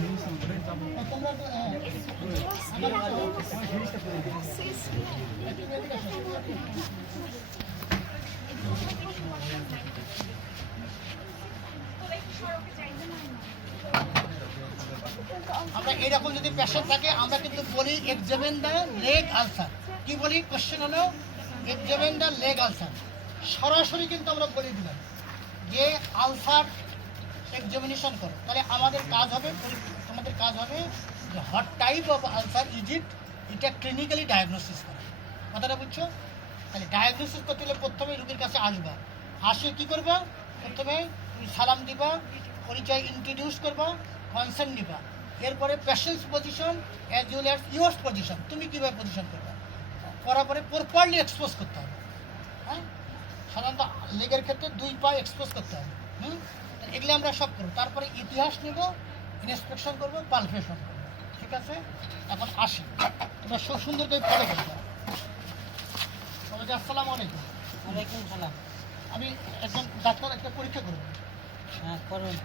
আমরা এরকম যদি পেশেন্ট থাকে আমরা কিন্তু বলি এক্সামিন দ্য লেগ আলসার। কি বলি? কোশ্চেন হলো এক্সামিন দ্য লেগ আলসার। সরাসরি কিন্তু আমরা বলে দিলাম যে আলসার এক্সামিনেশন করো। তাহলে আমাদের কাজ হবে, তোমাদের কাজ হবে যে what type of ulcer is it, এটা ক্লিনিক্যালি ডায়াগনোসিস করা। কথাটা বুঝছো? তাহলে ডায়াগনোসিস করতে হলে প্রথমে রোগীর কাছে আসবা, আসে কি করবা? প্রথমে তুমি সালাম দিবা, পরিচয় ইন্ট্রোডিউস করবা, কনসেন্ট নিবা। এরপরে patients position as well as your position, তুমি কীভাবে পজিশন করবা করার পরে প্রপারলি এক্সপোজ করতে হবে। হ্যাঁ, সাধারণত লেগের ক্ষেত্রে 2 পা এক্সপোজ করতে হবে। এগুলো আমরা সব করবো। তারপরে ইতিহাস নেব, ইন্সপেকশন করবো, পালপেশন করবো। ঠিক আছে, এখন আসি, তোমরা খুব সুন্দর করে ফলো করবে। আসসালামু আলাইকুম। ওয়ালাইকুম সালাম। আমি একজন ডাক্তার, একটা পরীক্ষা করবো। হ্যাঁ করুন।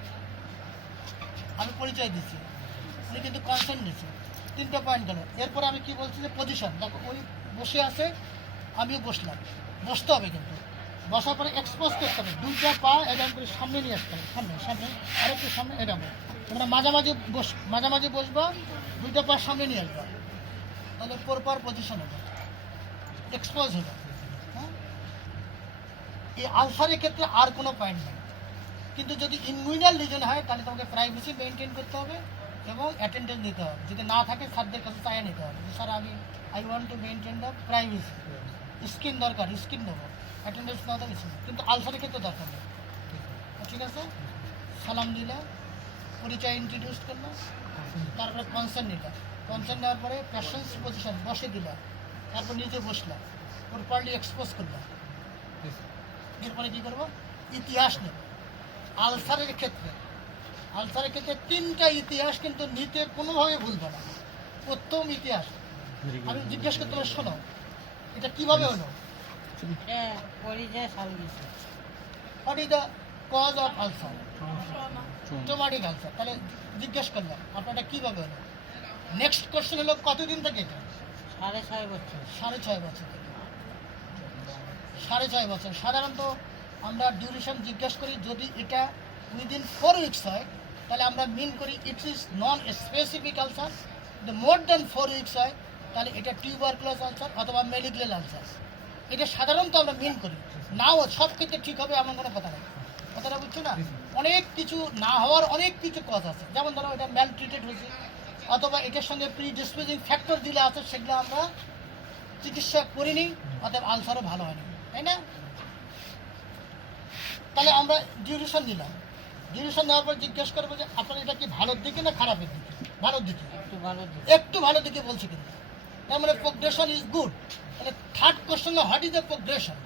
আমি পরিচয় দিচ্ছি, উনি কিন্তু কনসেন্ট নিচ্ছে। 3টে পয়েন্ট গেল। এরপরে আমি কি বলছি যে পজিশন, দেখো উনি বসে আছে, আমিও বসলাম। বসতে হবে, কিন্তু বসার পরে এক্সপোজ করতে হবে। 2টা পা এরকম করে সামনে নিয়ে আসতে হবে, সামনে সামনে আরেকটু সামনে, এরকম। তোমরা মাঝামাঝি বসবা, 2টা পা সামনে নিয়ে আসবা, তাহলে প্রপার পজিশন হবে, এক্সপোজ হবে। হ্যাঁ, এই আলসারের ক্ষেত্রে আর কোনো পয়েন্ট নেই। কিন্তু যদি ইনগুইনাল লিজন হয় তাহলে তোমাকে প্রাইভেসি মেনটেন করতে হবে এবং অ্যাটেন্ডেন্স নিতে হবে। যদি না থাকে স্যারদের কাছে চাইয়ে নিতে হবে যে sir I want to maintain the privacy, screen দরকার, স্ক্রিন দেবো, অ্যাটেন্ডেন্স না তো কিছু। কিন্তু আলসারের ক্ষেত্রে দরকার নেই। ঠিক আছে, সালাম দিলা, পরিচয় ইন্ট্রোডিউস করলাম, তারপরে কনসার্ন নিলাম। কনসার্ন নেওয়ার পরে পেশেন্টস পজিশন বসে দিলাম, তারপর নিজে বসলাম, প্রপারলি এক্সপোজ করলাম। এরপরে কী করবো? ইতিহাস নেব। আলসারের ক্ষেত্রে 3টা ইতিহাস কিন্তু নিতে কোনোভাবে ভুলবে না। প্রথম ইতিহাস আমি জিজ্ঞেস করতে হবে, শোনো এটা কিভাবে হলো? What is the cause of ulcer? Stomatic ulcer. তাহলে জিজ্ঞেস করলাম আপনারা কিভাবে হলো। নেক্সট কোশ্চেন হলো কতদিন থেকে এটা? 6.5 বছর। 6.5 বছর থেকে। 6.5 বছর। সাধারণত আমরা ডিউরেশন জিজ্ঞেস করি, যদি এটা উইদিন 4 উইকস হয় তাহলে আমরা মিন করি it is non specific ulcer. যদি মোর দ্যান 4 উইকস হয় তাহলে এটা টিউবারকুলাস আলসার অথবা মেলিগ্নাল আলসার। এটা সাধারণত আমরা মিন করি। নাও সব ক্ষেত্রে ঠিক হবে এমন কোনো কথা নেই। কথাটা বুঝছো না? অনেক কিছু না হওয়ার অনেক কিছু কজ আছে। যেমন ধরো এটা ম্যাল ট্রিটেড হয়েছে, অথবা এটার সঙ্গে প্রিডিসপোজিং ফ্যাক্টর দিলে আছে, সেগুলো আমরা চিকিৎসা করিনি, অথবা আলসারও ভালো হয়নি, তাই না? তাহলে আমরা ডিউরেশন নিলাম। ডিউরেশন নেওয়ার পর জিজ্ঞেস করবো যে আপনার এটা কি ভালোর দিকে না খারাপের দিকে? ভালোর দিকে। একটু ভালো দিকে বলছি কিন্তু, তার মানে প্রোগ্রেশন ইজ গুড। তাহলে থার্ড কোশ্চেন হলো হোয়াট ইজ দ্য প্রোগ্রেশন?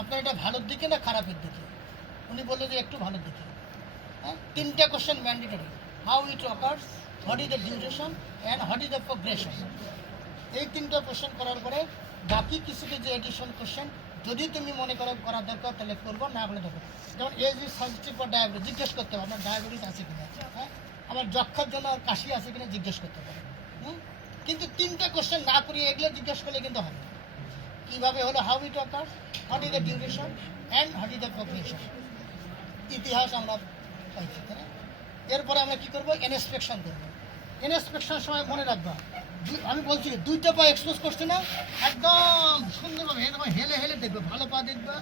আপনার এটা ভালোর দিকে না খারাপের দিকে? উনি বললো যে একটু ভালোর দিকে। হ্যাঁ, 3টা question mandatory. How it occurs, what is the duration and what is the progression. এই 3টা কোশ্চেন করার পরে বাকি কিছু কিছু এডিশন কোশ্চেন যদি তুমি মনে করো করার দরকার তাহলে করবো, না হলে দরকার। যেমন age is suggestive for diabetes, জিজ্ঞেস করতে হবে আপনার ডায়াবেটিস আছে কিনা। হ্যাঁ, আমার যক্ষার জন্য আর কাশি আছে কিনা জিজ্ঞেস করতে পারে। কিন্তু 3টা কোশ্চেন না করিয়ে এগুলো জিজ্ঞেস করলে কিন্তু হবে। কীভাবে হলো? How it occurs, what is the duration and what is the progression. ইতিহাস আমরা পাইছি, তাই না? এরপরে আমরা কী করবো? ইন্সপেকশন করবো। ইন্সপেকশন সময় মনে রাখবা, আমি বলছি 2টা পা এক্সপোজ করছে না, একদম সুন্দরভাবে হেলে হেলে দেখবে। ভালো পা দেখবা,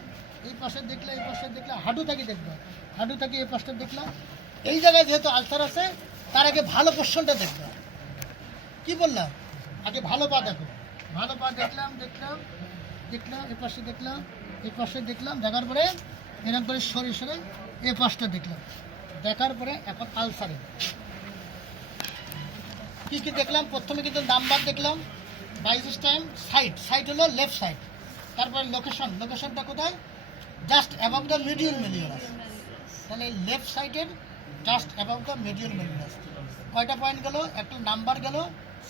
এই পাশে দেখলে, এই পাশে দেখলে, হাঁটু থেকে দেখবা, হাঁটু থেকে এই পাশটা দেখলাম। এই জায়গায় যেহেতু আলসার আছে তার আগে ভালো পোর্শনটা দেখবা। কি বললাম? আগে ভালো পা দেখো। ভালো পা দেখলাম, এই পাশে দেখলাম, এই পাশে দেখলাম, দেখার পরে এরকম করে সরে সরে এই পাশটা দেখলাম। দেখার পরে এখন আলসারে কী কী দেখলাম? প্রথমে কিন্তু নাম্বার দেখলাম, বাই দিস টাইম সাইড হলো লেফট সাইড। তারপরে লোকেশনটা কোথায়? Just above the medial malleolus. তাহলে লেফট সাইডের just above the medial malleolus. কয়টা পয়েন্ট গেল? একটা নাম্বার গেল,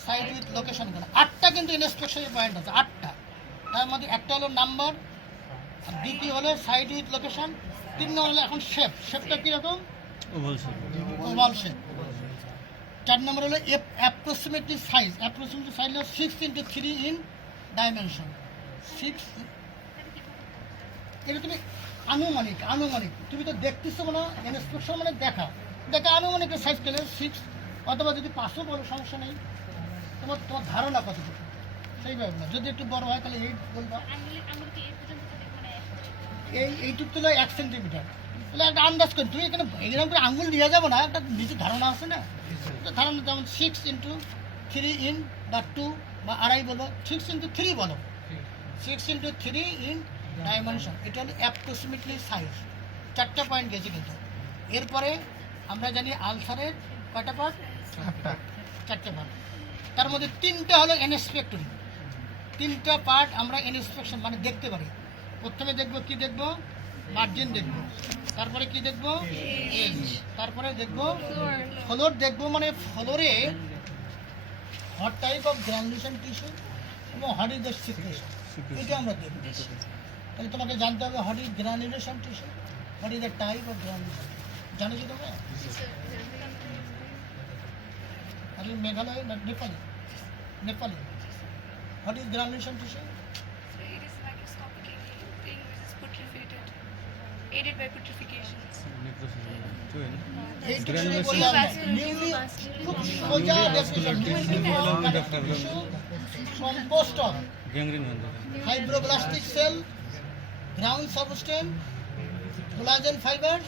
সাইড উইথ লোকেশন গেল। 8টা কিন্তু ইন্সপেকশনের পয়েন্ট আছে, 8টা। তার মধ্যে একটা হলো নাম্বার, দ্বিতীয় হলো সাইড উইথ লোকেশন, 3 নম্বর হলো এখন শেপটা কীরকম? Oval shape. 4 নম্বর হলো অ্যাপ্রক্সিমেটলি সাইজ হলো 6x3 ইন ডাইমেনশন 6। এটা তুমি আনুমানিক তুমি তো দেখতেছো না, ইন্সপেকশন মানে দেখা আনুমানিক সাইজ পেলে 6, অথবা যদি 5ও বড় সমস্যা নেই। তোমার ধারণা কতটুকু সেইভাবে না, যদি একটু বড় হয় তাহলে 8 বলবা। এইটুক তুলো 1 সেন্টিমিটার, তাহলে একটা আন্দাজ করি। তুমি এখানে এরকম করে আঙুল দিয়ে যাবো না, একটা নিজের ধারণা আছে না, তো ধারণা যেমন 6x3 ইন বা 2 বা আড়াই বলো, 6x3 বলো, 6x3 ইন ডাইমেনশন। এটা হলো অ্যাপ্রক্সিমেটলি সাইজ। 4টা পয়েন্ট গেছে কিন্তু। এরপরে আমরা জানি আলসারের কয়টা পার্ট? 4টে পার্ট। তার মধ্যে 3টা হলো ইন্সপেক্টরি। 3টা পার্ট আমরা ইন্সপেকশন মানে দেখতে পারি। প্রথমে দেখবো কি দেখবো? মার্জিন দেখবো, তারপরে কি দেখবো? এজ, তারপরে দেখবো ফ্লোর দেখবো, মানে ফ্লোরে what type of granulation tissue এবং হোয়াট ইজ দ্য সিক্রেশন, এটা আমরা দেখবো। তাহলে তোমাকে জানতে হবে what is granulation tissue, what is the type of granulation. জানো কি তোমরা? আর মেঘালয় না Nepali what is granulation tissue? So it is microscopic thing which is putrefated, aided by putrefactions. এইটুকু বললাম নিউলি, খুব সোজা definition, newly composed of fibroblastic cell, ground substance, collagen fibre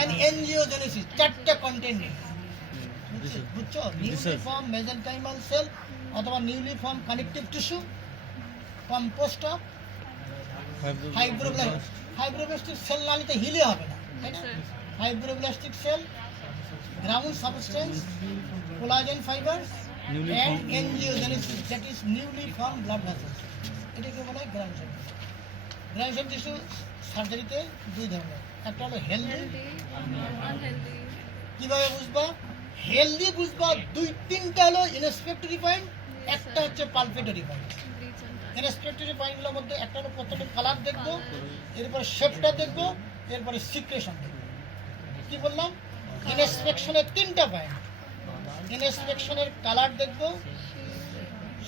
and angiogenesis. 4টা content বুঝছো? নিউলি ফর্ম মেজেনকাইমাল সেল অথবা newly form connective tissue, composed of fibroblastic cell না নিতে হিলে হবে না, তাই না? Fibroblastic cell, ground substance, collagen fibre and angiogenesis, that is newly form blood vessels. এটাকে বলা হয় গ্রানুলেশন। গ্রানুলেশন টিস্যু সার্জারিতে 2 ধরনের, একটা হলো হেলদি, Unhealthy. কিভাবে বুঝবা? হেলদি বুঝবা 2-3টা হলো ইন্সপেক্টরি পয়েন্ট, একটা হচ্ছে পালপেটরি পয়েন্ট। Bleeds sometimes. ইন্সপেক্টরি পয়েন্টগুলোর মধ্যে একটা হলো প্রথমে কালার দেখবো, এরপরে শেপটা দেখবো, এরপরে সিক্রেশন দেখবো। কি বললাম? ইন্সপেকশনের 3টা পয়েন্ট। ইন্সপেকশনের কালার দেখবো,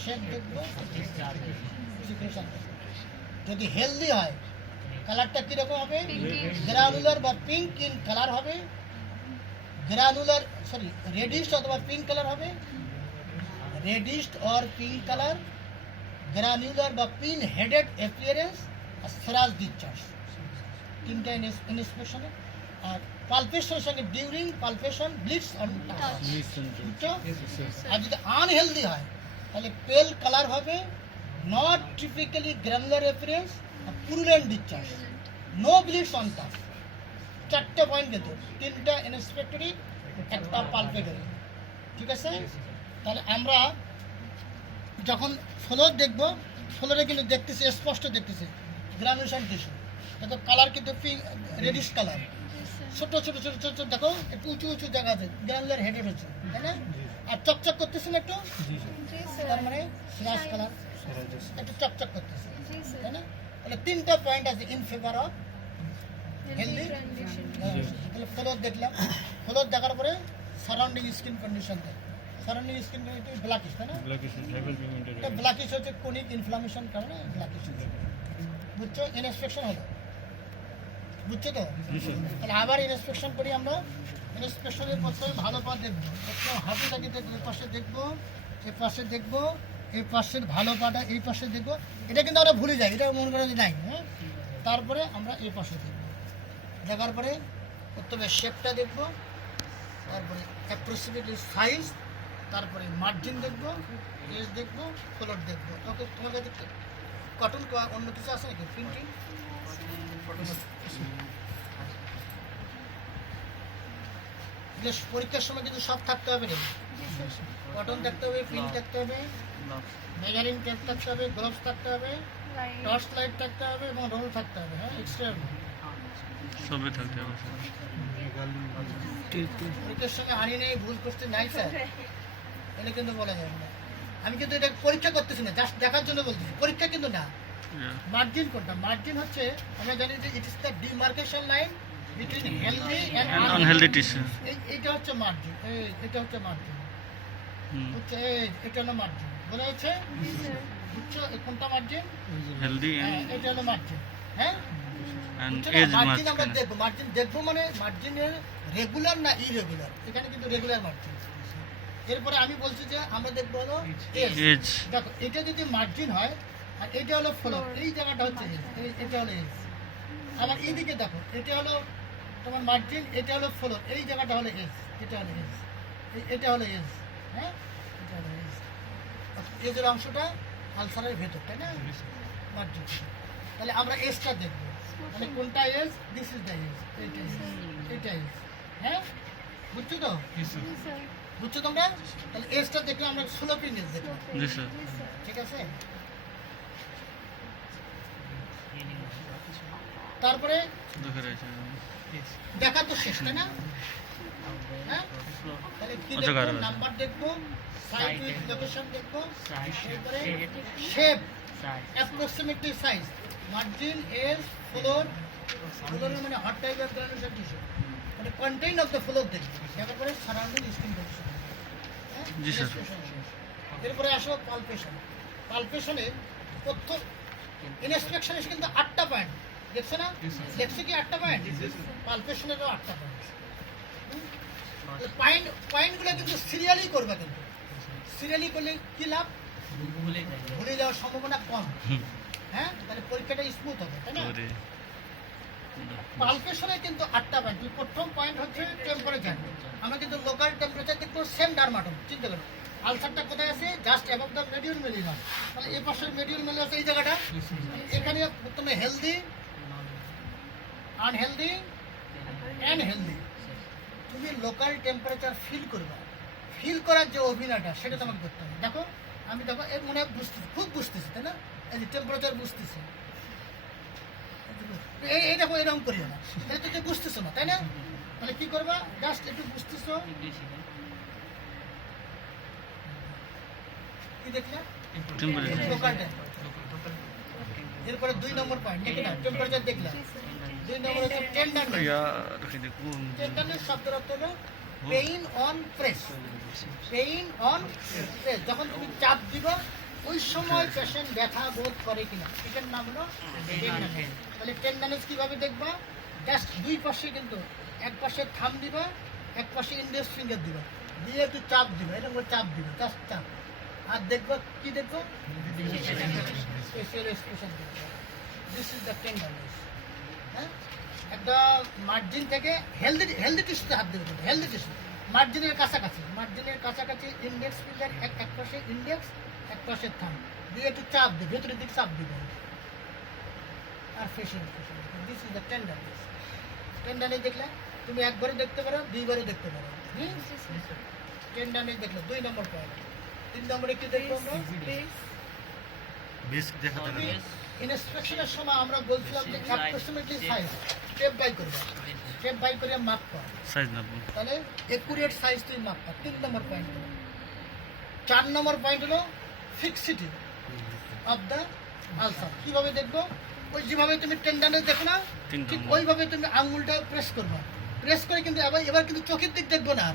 শেপ দেখবো, সিক্রেশন দেখবো। যদি হেলদি হয় কালারটা কিরকম হবে? গ্রানুলার বা পিঙ্ক ইন কালার হবে, রেডিশ অথবা পিঙ্ক কালার হবে, reddish or pink colour, granular বা পিন হেডেড অ্যাপিয়ারেন্স, আর সেরাস ডিসচার্জ। 3টা ইন্সপেকশনে। আর পালপেশনের সঙ্গে during palpation bleeds on touch, বুঝছো? আর যদি আনহেলদি হয় তাহলে পেল কালার হবে, নট টিপিক্যালি গ্রানুলার অ্যাপিয়ারেন্স, আর purulent discharge, no bleeds on touch. 4টে point কিন্তু, 3টা ইন্সপেক্টরি, একটা পালপেটরি, ঠিক আছে? তাহলে আমরা যখন ফ্লোর দেখবো, ফ্লোরে কিন্তু দেখতেছি, স্পষ্ট দেখতেছি গ্রানুলেশন টিস্যু। দেখো কালার কিন্তু রেডিশ কালার, ছোট ছোট ছোট ছোট ছোট, দেখো একটু উঁচু উঁচু জায়গা আছে, গ্রানুলার হেডেড হচ্ছে, তাই না? আর চকচক করতেছে না একটু, তার মানে সিরাস কালার, একটু চকচক করতেছে, তাই না? তাহলে 3টা পয়েন্ট আছে ইন ফেভার অফ হেলদি। তাহলে ফ্লোর দেখলাম, ফ্লোর দেখার পরে সারাউন্ডিং স্কিন কন্ডিশন দেখ। সারাউন্ডিং স্কিন কন্ডিশন ব্ল্যাকিশ, তাই না? এটা ব্ল্যাকিশ হচ্ছে কোনিক ইনফ্লামেশন কারণে ব্ল্যাকিশ হচ্ছে, বুঝছো? ইন্সপেকশন হলো, বুঝছো তো? তাহলে আবার ইন্সপেকশন করি আমরা। ইন্সপেকশনের প্রথমে ভালো পা দেখবো, প্রথমে হাঁটুটাকে দেখবো, এই পাশে দেখবো, এই পাশে দেখবো, এই পাশের ভালো পাটা এই পাশে দেখবো। এটা কিন্তু আমরা ভুলে যাই, এটা মনে করা নাই, হ্যাঁ? তারপরে আমরা এই পাশে দেখবো, দেখার পরে প্রথমে শেপটা দেখবো, তারপরে অ্যাপ্রক্সিমেটলি সাইজ, তারপরে মার্জিন দেখবো, এজ দেখবো, ফ্লোর দেখবো। ওকে, তোমার কাছে কটন অন্য কিছু আছে নাকি? প্রিন্টিং পরীক্ষার সময় কিন্তু সব থাকতে হবে না। কটন থাকতে হবে, প্রিন্ট থাকতে হবে, মেজারিং টেপ থাকতে হবে, গ্লোভস থাকতে হবে, টর্চ লাইট থাকতে হবে এবং রোল থাকতে হবে, হ্যাঁ, এক্সট্রা সবই থাকতে হবে। পরীক্ষার সঙ্গে আনি নেই, ভুল করতে নাই স্যার, এটা কিন্তু বলা যাবে না। আমি কিন্তু এটা পরীক্ষা করতেছি না, জাস্ট দেখার জন্য বলতেছি, পরীক্ষা কিন্তু না। মার্জিন কোনটা? মার্জিন হচ্ছে, আমরা জানি যে it is the demarcation line between healthy and unhealthy tissue. এইটা হচ্ছে মার্জিন, এটা হচ্ছে মার্জিন। হুম হচ্ছে এটা হলো মার্জিন, বোঝা যাচ্ছে? Yes, sir. বুঝছো এই কোনটা মার্জিন? হেলদি এটা হলো মার্জিন, হ্যাঁ? অ্যান্ড বুঝছো না? এজ মার্জিন আমরা মাঝখানে দেখবো, মার্জিন দেখবো মানে মার্জিনের রেগুলার না ইরেগুলার, এখানে কিন্তু রেগুলার মার্জিন। এরপরে আমি বলছি যে আমরা দেখবো হলো এজ। এজ দেখো এটা যদি মার্জিন হয় আর এটা হলো ফ্লোর, এই জায়গাটা হচ্ছে এজ, এটা হলো এজ। আবার এইদিকে দেখো এটা হলো তোমার মার্জিন, এটা হলো ফ্লোর, এই জায়গাটা হলো এজ, এটা হলো এজ, এটা হলো এজ, হ্যাঁ এটা হলো এজ। এজের অংশটা আলসারের ভেতর, তাই না? মার্জিন। তাহলে আমরা এজটা দেখবো, মানে কোনটা edge? This is the edge, এইটা এজ, এটা এজ, হ্যাঁ বুঝছো তো? Yes, sir. বুঝছো তোমরা? তাহলে এজটা দেখলে আমরা স্লোপিং এজ দেখবো, জি স্যার Yes, sir. ঠিক আছে? তারপরে দেখে রয়েছে দেখা তো শেষ, তাই না? হ্যাঁ তাহলে কি আচ্ছা, দেখবো? কারণ- নাম্বার দেখবো, সাইজ উইথ লোকেশন দেখবো, এরপরে shape, approximately size, margin, edge, floor, ফ্লোরের মানে what type of granular tissue, মানে কন্টেইন অফ দ্য ফ্লোর দেখবো, তারপরে সারাউন্ডিং স্কিন পজিশন, জি, স্যার। এরপরে আসো পালপেশন। পালপেশনে প্রথম ইনস্পেকশনে কিন্তু 8টা পয়েন্ট দেখছো না? দেখছো কি 8টা পয়েন্ট? পালপেশনেরও 8টা পয়েন্ট। পয়েন্টগুলো কিন্তু সিরিয়ালি করবে, কিন্তু সিরিয়ালি করলে কি লাভ? ভুলে যাওয়ার সম্ভাবনা কম, হুম হ্যাঁ তাহলে পরীক্ষাটা স্মুথ হবে, তাই না? ওরে পালপেশনে কিন্তু 8টা পয়েন্ট। প্রথম পয়েন্ট হচ্ছে টেম্পারেচার, আমরা কিন্তু লোকাল টেম্পারেচার দেখবো, সেম ডার্মাটোম, চিন্তা করো আলসারটা কোথায় আছে? জাস্ট অ্যাবভ দ্য মেডিউল মেলিনাম, তাহলে এই পাশের মেডিউল মেলি আছে এই জায়গাটা, এখানে প্রথমে হেলদি, আনহেলদি অ্যান্ড হেলদি। তুমি লোকাল টেম্পারেচার ফিল করবা, ফিল করার যে অভিনয়টা সেটা তোমাকে করতে হবে। দেখো আমি দেখো এর মনে হয় বুঝতেছি, খুব বুঝতেছি, তাই না? এই যে টেম্পারেচার বুঝতেছি, এই দেখো এরকম করিও না, তাহলে তো তুমি বুঝতেছো না, তাই না? তাহলে কি করবা? জাস্ট একটু বুঝতেছো, কি দেখলে? Temperature local temperature. এরপরে 2 নম্বর পয়েন্ট দেখি না, টেম্পারেচার দেখলাম। 2 নম্বর হচ্ছে টেন্ডারনেস। यार কি দেখুন টেন্ডারনেস শব্দের অর্থ হলো pain on press, pain on press. যখন তুমি চাপ দিবা ওই সময় পেশেন্ট ব্যথা বোধ করে কিনা, এটার নাম হলো টেন্ডারনেস। তাহলে টেন্ডারনেস কিভাবে দেখবা? জাস্ট দুই পাশে কিন্তু এক পাশে থাম দিবা, এক পাশে ইন্ডেক্স ফিঙ্গার দিবা, দিয়ে একটু চাপ দিবা, এরকম করে চাপ দিবা, জাস্ট চাপ। আর দেখবো কি দেখবো? ফেসিয়াল এক্সপ্রেশন দেখবো। This is the tenderness. হ্যাঁ একটা মার্জিন থেকে হেলদি টিস্যুতে হাত দেবে, কিন্তু হেলদি টিস্যু মার্জিনের কাছাকাছি, মার্জিনের কাছাকাছি ইন্ডেক্স ফিঙ্গার এক পাশে ইন্ডেক্স, এক পাশে থাম, দিয়ে একটু চাপ দেবে, ভেতরের দিকে চাপ দিবে। আর facial expression, this is the tenderness. Tenderness দেখলে তুমি একবারও দেখতে পারো, দুইবারও দেখতে পারো। টেন্ডারনেস দেখলে 2 নম্বর পয়েন্ট। 3 নম্বরে কি দেখবো আমরা? Base. বেশ দেখাতে না ইনস্পেকশনের সময় আমরা বলছিলাম যে অ্যাপ্রক্সিমেটলি সাইজ টেপ বাই করবে, টেপ বাই করে মাপ কর, সাইজ না তাহলে একুরেট সাইজ তুই মাপ কর। 3 নম্বর পয়েন্ট হলো। 4 নম্বর পয়েন্ট হলো ফিক্সিটি অফ দ্য আলসার। কিভাবে দেখবো? ওই যেভাবে তুমি টেন্ডারনেস দেখো না, তিন ঠিক নম্বর। ওইভাবে তুমি আঙুলটা প্রেস করবে, প্রেস করে কিন্তু এবার কিন্তু চোখের দিক দেখবো না,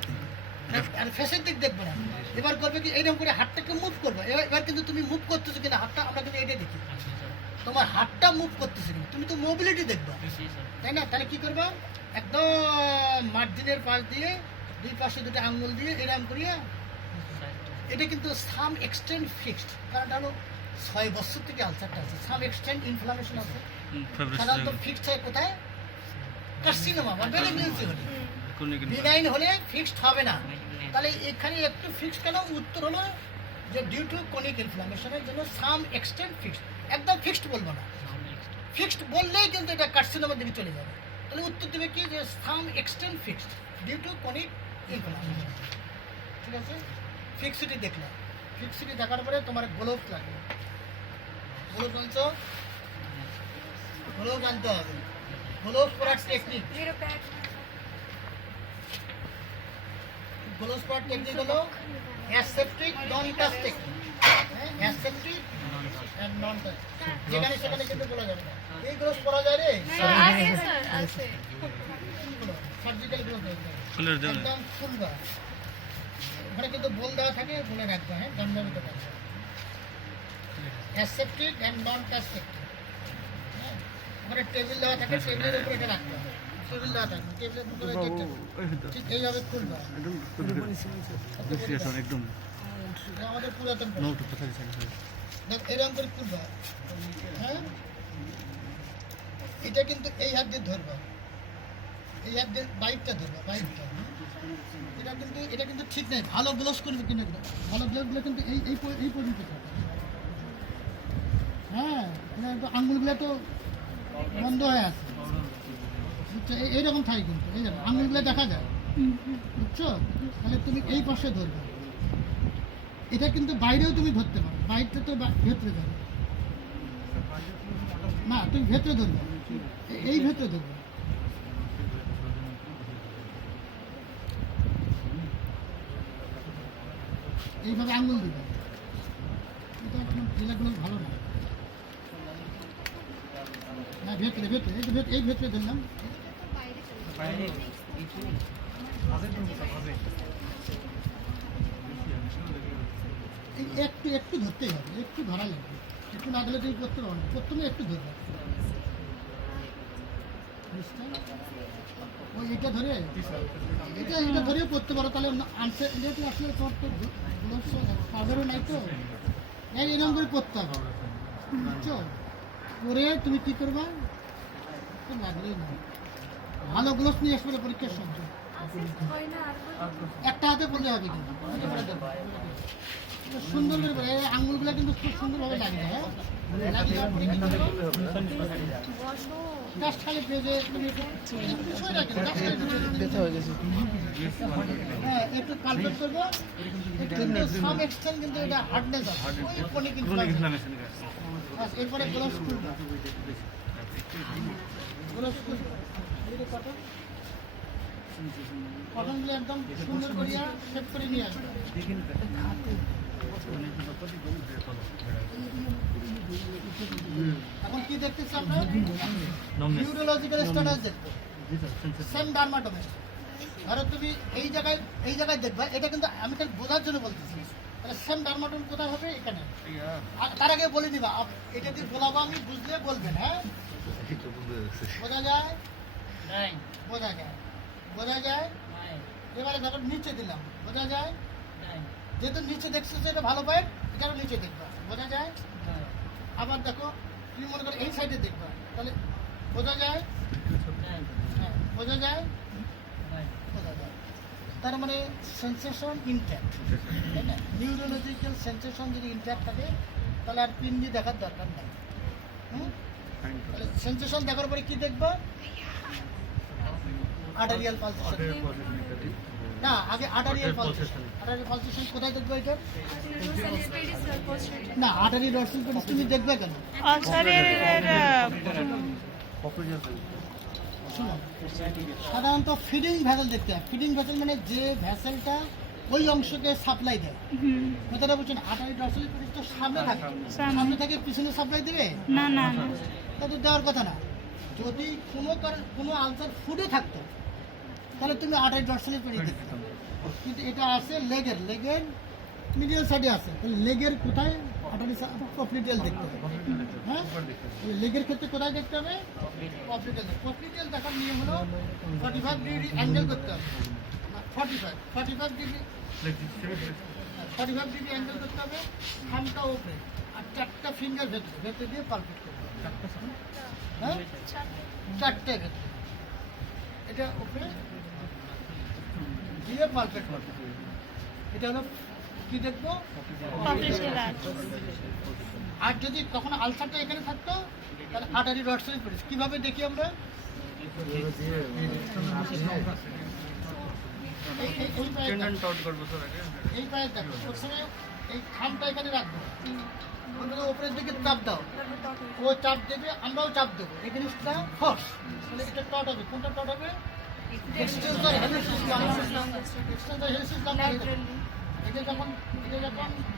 আর ফেসের দিক দেখবো না। এবার করবে কি, এইরকম করে হাতটাকে মুভ করবে। এবার কিন্তু তুমি মুভ করতেছো কিনা হাতটা, আমরা কিন্তু এটা দেখি, তোমার হাতটা মুভ করতেছে কিনা, তুমি তো মোবিলিটি দেখবা, তাই না? তাহলে কি করবা? একদম মার্জিনের পাশ দিয়ে দুই পাশে দুটো আঙ্গুল দিয়ে এরকম করিয়া, এটা কিন্তু সাম এক্সটেন্ড ফিক্সড, কারণ হলো 6 বছর থেকে আলসারটা আছে, সাম এক্সটেন্ড ইনফ্লামেশন আছে। সাধারণত ফিক্সড হয় কোথায়? কার্সিনোমা বা বেলিগ্নেন্সি হলে। বিনাইন হলে ফিক্সড হবে না। তাহলে এখানে একটু ফিক্সড কেন? উত্তর হলো যে ডিউ টু কোনিক ইনফ্লামেশনের জন্য সাম এক্সটেন্ড ফিক্সড। একদম ফিক্সড বলবো না, ফিক্সড বললেই কিন্তু এটা কার্সিনোমার দিকে চলে যাবে। তাহলে উত্তর দেবে কি, যে some extend fixed due to chronic inflammation. ঠিক আছে, ফিক্সিটি দেখলাম। ফিক্সিটি দেখার পরে তোমার গ্লোভস লাগবে। গ্লোভস আনছো, গ্লোভস আনতে হবে। গ্লোভস পরার technique, Need a pad. Gloves পরার টেকনিক হলো aseptic non touch technique. Aseptic and non touch, যেখানে সেখানে কিন্তু বলা যাবে না। এই গ্লোভস পরা যায় রে, No, I'll say, sir. I'll say. Surgical gloves খুলে দেবেন একদম খুলবা, ওখানে কিন্তু বল দেওয়া থাকে, বলে রাখবে, হ্যাঁ, জন্মগত রাখবে, অ্যাসেপ্টেড অ্যান্ড নন অ্যাসেপ্টেড। হ্যাঁ, ওখানে টেবিল দেওয়া থাকে, টেবিলের উপরে এটা রাখতে হবে, টেবিল দেওয়া থাকে, টেবিলের উপরে ঠিক এইভাবে খুলবে। একদম এটা আমাদের পুরাতন নোট কথা দেখ, এরকম করে খুলবে, হ্যাঁ, এটা কিন্তু এই হাত দিয়ে ধরবে, এই হাত দিয়ে বাইকটা ধরবে, বাইকটা, এটা কিন্তু ঠিক নেই। ভালো গ্লোভস করবে কিনা, ভালো গ্লোভসগুলো কিন্তু এই পর্যন্ত থাকে, হ্যাঁ, তো আঙুলগুলো তো বন্ধ হয়ে আছে, বুঝছো, এইরকম থাকে কিন্তু, এই দেখো আঙুলগুলো দেখা যায়, বুঝছো, তাহলে তুমি এই পাশে ধরবে, এটা কিন্তু বাইরেও তুমি ধরতে পারো, বাইরটা তো ভেতরে যাবে না, তুমি ভেতরে ধরবে, এই ভেতরে ধরবে, এইভাবে আঙুল দিবে, এটা জেলাগুলো ভালো না, না ভেতরে ভেতরে, এই ভেতরে ধরলাম, এই একটু একটু ধরতেই হবে, একটু ধরা লাগবে, একটু না ধরলে তুমি করতে পারো না, প্রথমে একটু ধরবে, ওই এটা ধরে, এটা ধরেও করতে পারো, তাহলে আনসার যেহেতু আসলে তোর তো পাউডারও নাই তো, এরকম করে করতে হবে, বুঝছো, করে তুমি কী করবা, লাগলেই না, ভালো গ্লোভস নিয়ে আসবে পরীক্ষার সময়, একটা হাতে পড়লে হবে কিন্তু, সুন্দর করে পড়ে, আঙুলগুলো কিন্তু খুব সুন্দরভাবে লাগবে, হ্যাঁ, লাগিয়ে দেওয়ার পরে কি করবো, জাস্ট খালি পেজে হ্যাঁ একটু কালপেট করবো, সাম এক্সটেন্ট কিন্তু এটা হার্ডনেস আছে, ওই পনি কিন্তু এরপরে গ্লোভস খুলবো, গ্লোভস খুলবো, কটনগুলো একদম সুন্দর করিয়া সেট করে নিয়ে আসবে, এখন কি দেখতেছি আমরা, নিউরোলজিক্যাল স্ট্যাটাস দেখবো, সেম ডার্মাটোমে, ধরো তুমি এই জায়গায় দেখবা, এটা কিন্তু আমি তাহলে বোঝার জন্য বলতেছি, তাহলে সেম ডার্মাটোম কোথায় হবে, এখানে, তার আগে বলে দিবা, এটা দিয়ে বলাবো আমি, বুঝলে বলবেন, হ্যাঁ, বোঝা যায়, বোঝা যায়, বোঝা যায়, এবারে দেখো নিচে দিলাম, বোঝা যায়, যেহেতু নিচে দেখছো এটা ভালো পায়, এটারও নিচে দেখবা, বোঝা যায়, আবার দেখো তুমি মনে করো এই সাইডে দেখবা, তাহলে বোঝা যায়, হ্যাঁ বোঝা যায়, বোঝা যায়, তার মানে সেন্সেশন ইনট্যাক্ট, তাই না, নিউরোলজিক্যাল সেন্সেশন যদি ইনট্যাক্ট থাকে তাহলে আর পিন দিয়ে দেখার দরকার নেই, তাহলে সেন্সেশন দেখার পরে কি দেখবা, আর্টারিয়াল পালসেশন, না আগে আর্টারিয়াল পালসেশন, আর্টারিয়াল পালসেশন কোথায় দেখবে এটা, না আর্টারি ডরসাল পেডিস তুমি দেখবে কেন, শোনো, সাধারণত ফিডিং ভ্যাসেল দেখতে হয়, ফিডিং ভ্যাসেল মানে যে ভ্যাসেলটা ওই অংশকে সাপ্লাই দেয়, কথাটা বুঝছেন, আর্টারি ডরসাল পেডিস তো সামনে থাকে, সামনে থেকে পিছনে সাপ্লাই দেবে না, না তা তো দেওয়ার কথা না, যদি কোনো আনসার ফুডে থাকতো তাহলে তুমি আর্টারি ডরসাল পেডিস দেখতে, কিন্তু এটা আছে লেগের মিডিয়াল সাইডে আছে, তাহলে লেগের কোথায় আর্টারি পপলিটিয়াল দেখতে হবে, হ্যাঁ, লেগের ক্ষেত্রে কোথায় দেখতে হবে, পপলিটিয়াল, পপলিটিয়াল দেখার নিয়ম হলো 45 ডিগ্রি অ্যাঙ্গেল করতে হবে, 45 ডিগ্রি অ্যাঙ্গেল করতে হবে, খামটা উপরে আর 4টা ফিঙ্গার ভেতরে দিয়ে পালপেট করতে হবে, হ্যাঁ 4টে ভেতরে, এটা উপরে দিয়ে পালপেট করতে হবে, এটা হলো কি দেখবো, আর যদি তখন আলসারটা এখানে থাকতো তাহলে আর্টারি ডরসাল পেডিস, কিভাবে দেখি আমরা, এই পায়ে দেখো, প্রথমে এই খামটা এখানে রাখবো, উপরের দিকে চাপ দাও, ও চাপ দেবে, আমরাও চাপ দেবো, এই জিনিসটা ফোর্স, তাহলে এটা টট হবে, কোনটা টট হবে, এক্সটেন্সর হেলিসিস লম্বা, এটা যখন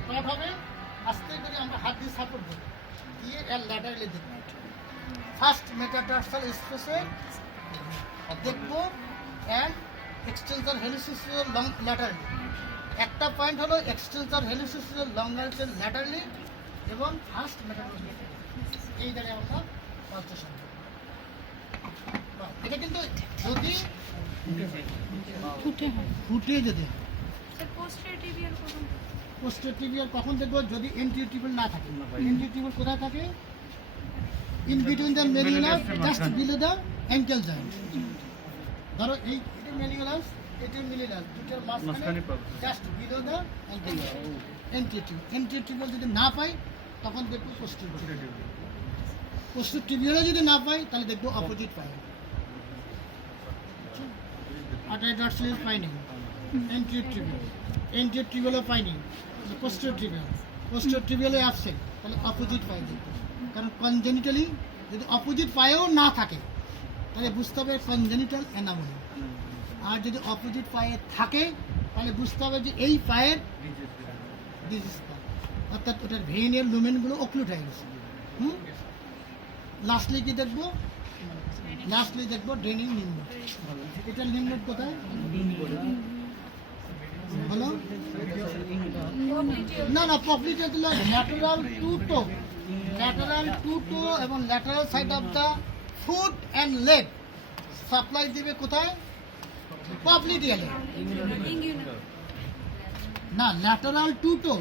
টট হবে আস্তে করে আমরা হাত দিয়ে সাপোর্ট দেবো, দিয়ে এর ল্যাটারালি দেখবো, ফার্স্ট মেটাটার্সাল স্পেসে দেখবো অ্যান্ড এক্সটেন্সর হেলিসিস লং ল্যাটারালি, একটা পয়েন্ট হলো এক্সটেন্সর হেলিসিসের লঙ্গারের ল্যাটারলি এবং ফার্স্ট মেটাবলিক এই জায়গায় আমরা পালসেশন। এটা কিন্তু যদি ফুটে যদি হয় Sir, posterior tibial কখন? পোস্টের টিবিয়াল কখন দেখবো? যদি এন্টিটিউবল না থাকে। এন্টিটিউবল কোথায় থাকে? In between the malleolus, just below the ankle joint. ধরো এই এটা মেলিনাস, এটা মেলিনাস, দুটোর মাঝখানে মাঝখানে পাবো। Just below the ankle joint. এন্টিটিউবল যদি না পাই তখন দেখবো পোস্টের। পোস্টের টিবিয়ালে যদি না পাই তাহলে দেখবো অপোজিট পাই। আটাই ডটসলি পাইনি এন্টিরিয়র টিবিয়ালও পাইনি, পোস্টেরিয়র টিবিয়ালে অ্যাবসেন্ট, তাহলে অপোজিট পাই দেখবো। কারণ কনজেনিটালি যদি অপোজিট পায়েও না থাকে তাহলে বুঝতে হবে কনজেনিটাল অ্যানোমালি। আর যদি অপোজিট পায়ে থাকে তাহলে বুঝতে হবে যে এই পায়ের ডিজিজটা, অর্থাৎ ওটার ভেইনের লুমেনগুলো অক্লুড হয়ে গেছে। লাস্টলি কি দেখবো? লাস্টলি দেখবো ড্রেনিং নিম্ন। এটার নিম্ন কোথায় হলো? না না, পপলিটা দিল ল্যাটারাল টু টো, এবং lateral side of the foot and leg supply দিবে কোথায়? পপলিটিয়ালে। Inguinal. না, lateral two toe,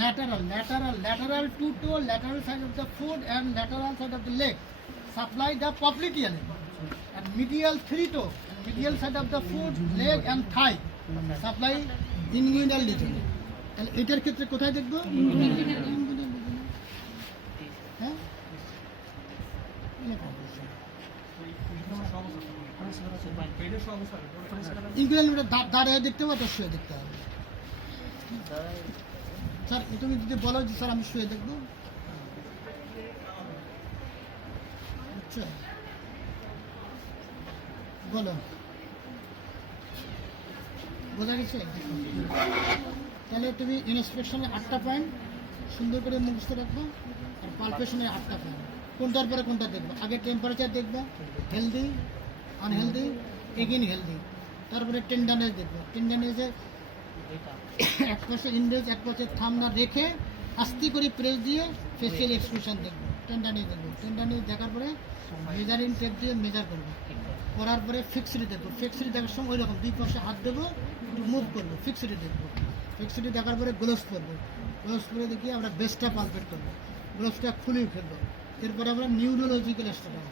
lateral two toe, lateral side of the foot and lateral side of the leg supply the পপলিটিয়ালে, and medial three toe, medial side of the foot, leg and thigh supply inguinal region. তাহলে এটার ক্ষেত্রে কোথায় দেখবো? Inguinal region। হ্যাঁ, inguinal দাঁড়িয়ে দেখতে হবে তো শুয়ে দেখতে হবে? স্যার তুমি যদি বলো যে স্যার আমি শুয়ে দেখবো, আচ্ছা বলো, বোঝা গেছে? তাহলে তুমি ইন্সপেকশনে 8টা পয়েন্ট সুন্দর করে মুখস্থ রাখবো, আর পালপেশনের 8টা পয়েন্ট। কোনটার পরে কোনটা দেখবো? আগে টেম্পারেচার দেখবো, হেলদি, আনহেলদি, এগেন হেলদি। তারপরে টেন্ডানেস দেখবো, টেন্ডানেসে এক পাশে ইন্ডেক্স এক পাশে থাম্ব না রেখে আস্তে করে প্রেস দিয়ে ফেসিয়াল এক্সপ্রেশন দেখবো। টেন্ডানেস দেখবো, টেন্ডানেস দেখার পরে মেজারিং টেপ দিয়ে মেজার করবো, করার পরে ফিক্সডি দেখবো। ফিক্সডি দেখার সময় ওই রকম দুই পাশে হাত দেবো, একটু মুভ করবো, ফিক্সডি দেখবো। ফিক্সডি দেখার পরে গ্লোভস পরবো, গ্লোভস পরে দেখি আমরা বেসটা পালপেট করবো, গ্লোভসটা খুলে ফেলবো। এরপরে আমরা নিউরোলজিক্যাল স্ট্যাটাস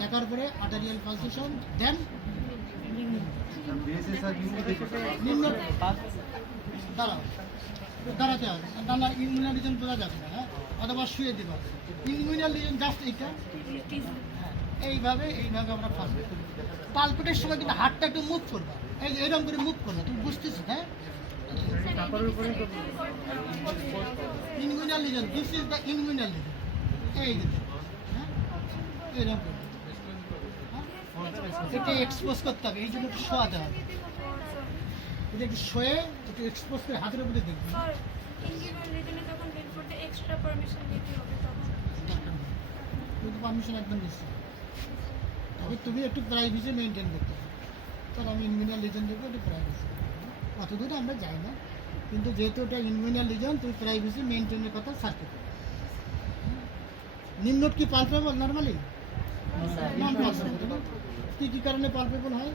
দেখার পরে আর্টারিয়াল পালসেশন, দেন নিম্ন দাঁড়াও, দাঁড়াতে হবে, দাঁড়া ইনগুইনাল রিজন বোঝা যাবে না, হ্যাঁ, অথবা শুয়ে দেবো। ইনগুইনাল রিজন জাস্ট এইটা, হ্যাঁ, এইভাবে আমরা ফাঁসবো। পালপেটের সময় কিন্তু হাতটা একটু মুভ করবা, এই এরকম করে মুভ করবা, তুমি বুঝতেছো? হ্যাঁ, inguinal reason, this is the inguinal reason, এই যে, হ্যাঁ, এরকম করে, হ্যাঁ, এটা এক্সপোজ করতে হবে, এই জন্য একটু শোয়াতে হবে। এটা একটু শোয়ে একটু এক্সপোজ করে হাতের উপরে দেখবি। Sir, inguinal region এ যখন বের করতে extra permission নিতে হবে তখন। কিন্তু পারমিশন একদম দিচ্ছি, তবে তুমি একটু প্রাইভেসি মেনটেন করতে হবে। স্যার আমি ইনগুইনাল লিজন দেখবো, একটু প্রাইভেসি, অত দূরে আমরা যাই না, কিন্তু যেহেতু ওটা ইনগুইনাল লিজন তুমি প্রাইভেসি মেনটেনের কথা সার্চ করতে। নিম্নোট কি পালপেবল নর্মালি? নন পালপেবল। কী কী কারণে পালপেবল হয়?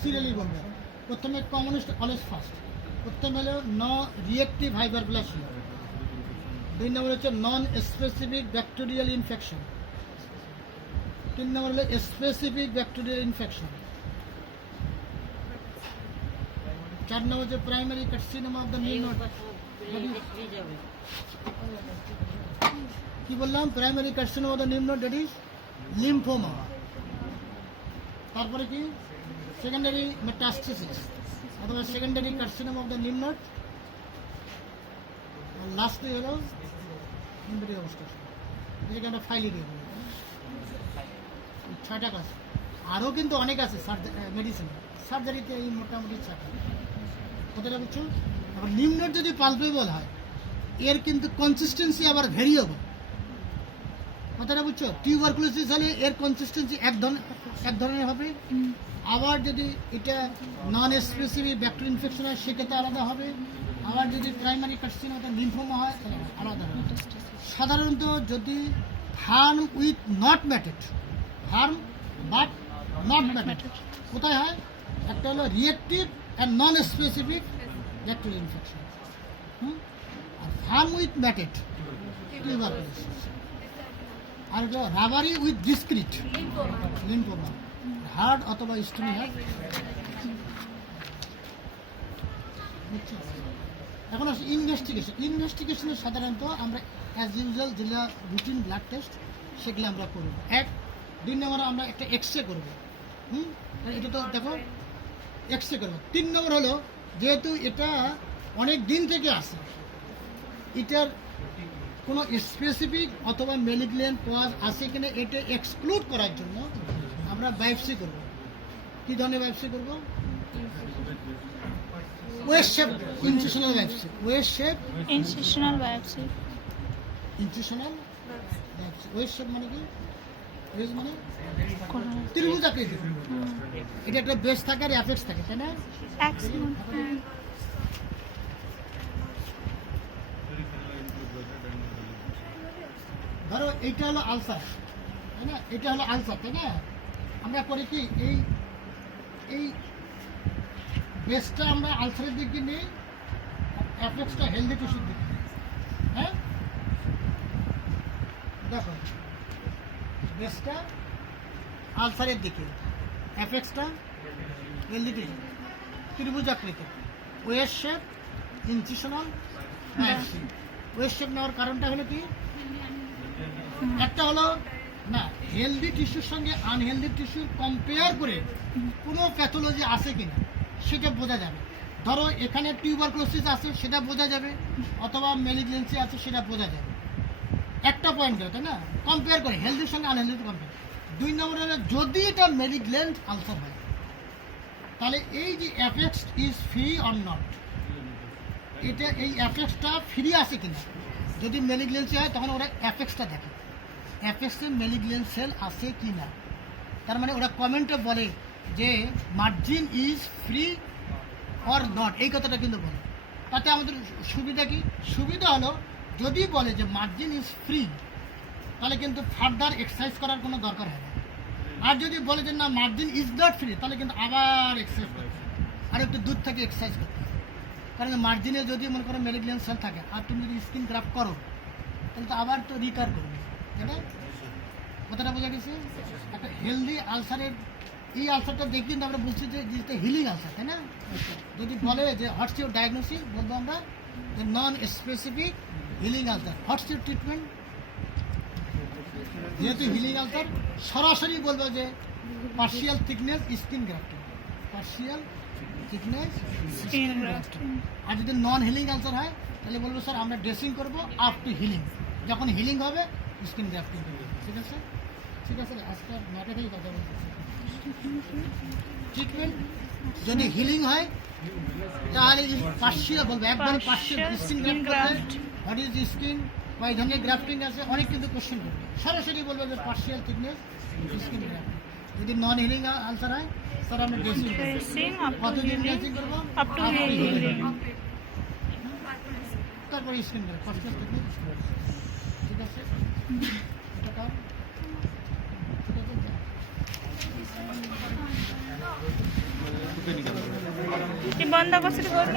সিরিয়ালি বলবেন। প্রথমে কমনেস্ট অলওয়েজ ফার্স্ট, প্রথম হলো রিয়েক্টিভ হাইপারপ্লাসিয়া, 2 নম্বর হচ্ছে নন স্পেসিফিক ব্যাকটেরিয়াল ইনফেকশন, 3 নম্বর হলো স্পেসিফিক ব্যাকটেরিয়াল ইনফেকশন, 4 নম্বর হচ্ছে primary carcinoma of the neuron. কি বললাম? Primary carcinoma of the neuron, that is lymphoma. তারপরে কি? সেকেন্ডারি মেটাস্টেসিস অথবা secondary carcinoma of the neuron. লাস্টে হলো ইনভেরি অবস্থা, এটাকে আমরা ফাইলে দিয়ে দেবো। 6টা কাজ, আরও কিন্তু অনেক আছে মেডিসিন, সার্জারিতে এই মোটামুটি 6টা। কতটা বুঝছো? আবার নিম্নোট যদি পালপেবল হয় এর কিন্তু কনসিস্টেন্সি আবার ভেরিয়েবল। কথাটা বুঝছো? টিউবারকুলোসিস হলে এর কনসিস্টেন্সি এক ধরনের হবে, আবার যদি এটা নন স্পেসিফিক ব্যাকটেরিয়াল ইনফেকশন হয় সেক্ষেত্রে আলাদা হবে, আবার যদি প্রাইমারি কার্সিনোমা অর্থাৎ লিম্ফোমা হয় তাহলে আলাদা হবে। সাধারণত যদি firm with not matted, firm but not matted কোথায় হয়? একটা হলো reactive and non specific bacterial infection, আর ফার্ম উইথ ম্যাটেড টিউবারকুলোসিস, আর হলো rubbery with discrete lymphoma, hard অথবা স্টোনি হার্ট। এখন আসি ইনভেস্টিগেশনে সাধারণত আমরা অ্যাজ ইউজুয়াল যেগুলো রুটিন ব্লাড টেস্ট সেগুলো আমরা করব। 2 নম্বরে আমরা একটা এক্সরে করব, এটা তো দেখো এক্সরে করব। 3 নম্বর হলো যেহেতু এটা অনেক দিন থেকে আসে, এটার কোনো স্পেসিফিক অথবা মেলিগন্যান্ট কজ আছে কিনা এটা এক্সক্লুড করার জন্য আমরা বায়োপসি করব। কী ধরনের বায়োপসি করব? West shape incisional biopsy, West shape incisional biopsy. Incisional biopsy, West shape মানে কি? ওয়েস্ট মানে কোন ত্রিভুজ আকৃতি, এটা একটা বেস থাকে আর অ্যাপেক্স থাকে, তাই না? এক্সিলেন্ট। ধরো এইটা হলো আলসার, তাই না? এটা হলো আলসার, তাই না? আমরা করি কি এই বেসটা আমরা আলসারের দিকে নিই, অ্যাপেক্সটা হেলদি টিস্যুর দিকে নিই। হ্যাঁ, দেখো বেসটা আলসারের দিকে, অ্যাপেক্সটা হেলদি টিস্যু, ত্রিভুজ আকৃতি, West shape incisional biopsy. West shape নেওয়ার কারণটা হলো কি? একটা হলো না হেলদি টিস্যুর সঙ্গে আনহেলদি টিস্যুর কম্পেয়ার করে কোনো প্যাথোলজি আছে কিনা সেটা বোঝা যাবে। ধরো এখানে টিউবারকুলোসিস আছে সেটা বোঝা যাবে, অথবা মেলিগন্যান্সি আছে সেটা বোঝা যাবে। একটা পয়েন্ট করে, তাই না? কম্পেয়ার করে হেলদির সঙ্গে আনহেলদির কম্পেয়ার। 2 নম্বর হলো যদি এটা মেলিগন্যান্ট আলসার হয় তাহলে এই যে apex is free or not, এটা এই অ্যাপেক্সটা ফ্রি আছে কিনা। যদি মেলিগন্যান্সি হয় তখন ওরা অ্যাপেক্সটা দেখে, অ্যাপেক্সে মেলিগন্যান্ট সেল আছে কি না। তার মানে ওরা কমেন্টে বলে যে margin is free or not, এই কথাটা কিন্তু বলে। তাতে আমাদের সুবিধা কি? সুবিধা হলো যদি বলে যে মার্জিন ইজ ফ্রি তাহলে কিন্তু ফার্দার এক্সারসাইজ করার কোনো দরকার হয় না। আর যদি বলে যে না মার্জিন ইজ নট ফ্রি তাহলে কিন্তু আবার এক্সারসাইজ করতে হবে, আর একটু দূর থেকে এক্সারসাইজ করতে হবে। কারণ মার্জিনে যদি মনে করো মেলিগন্যান্ট সেল থাকে আর তুমি যদি স্কিন গ্রাফট করো তাহলে তো আবার তো রিকার করবে, তাই না? কথাটা বোঝা গেছে? একটা হেলদি আলসারের এই আলসারটা দেখি কিন্তু আমরা বলছি যে যেটা হিলিং আলসার, তাই না? যদি বলে যে হোয়াটস ইউর ডায়াগনোসিস, বলবো আমরা যে non specific healing ulcer. What's your treatment? যেহেতু হিলিং আলসার সরাসরি বলবো যে partial thickness skin grafting, partial thickness skin grafting. আর যদি নন হিলিং আলসার হয় তাহলে বলবো স্যার আমরা ড্রেসিং করবো আপ টু হিলিং, যখন হিলিং হবে স্কিন গ্রাফটিং করবো। ঠিক আছে? ঠিক আছে, আজকে ম্যাটারেই কথা বলতেছি। ট্রিটমেন্ট যদি হিলিং হয় তাহলে পার্শিয়াল বলবো, একবার partial skin graft. What is skin বা এই ধরনের গ্রাফটিং আছে, অনেক কিন্তু কোশ্চেন করবে। সরাসরি বলবো যে পার্শিয়াল থিকনেস স্কিন গ্রাফটিং। যদি নন হিলিং আলসার হয় স্যার আমরা ড্রেসিং কতদিন ড্রেসিং করবো? Up to healing. তারপরে স্কিন গ্রাফট, পার্শিয়াল থিকনেস। ঠিক আছে, এটা কার? বন্ধ করছি, বন্ধ।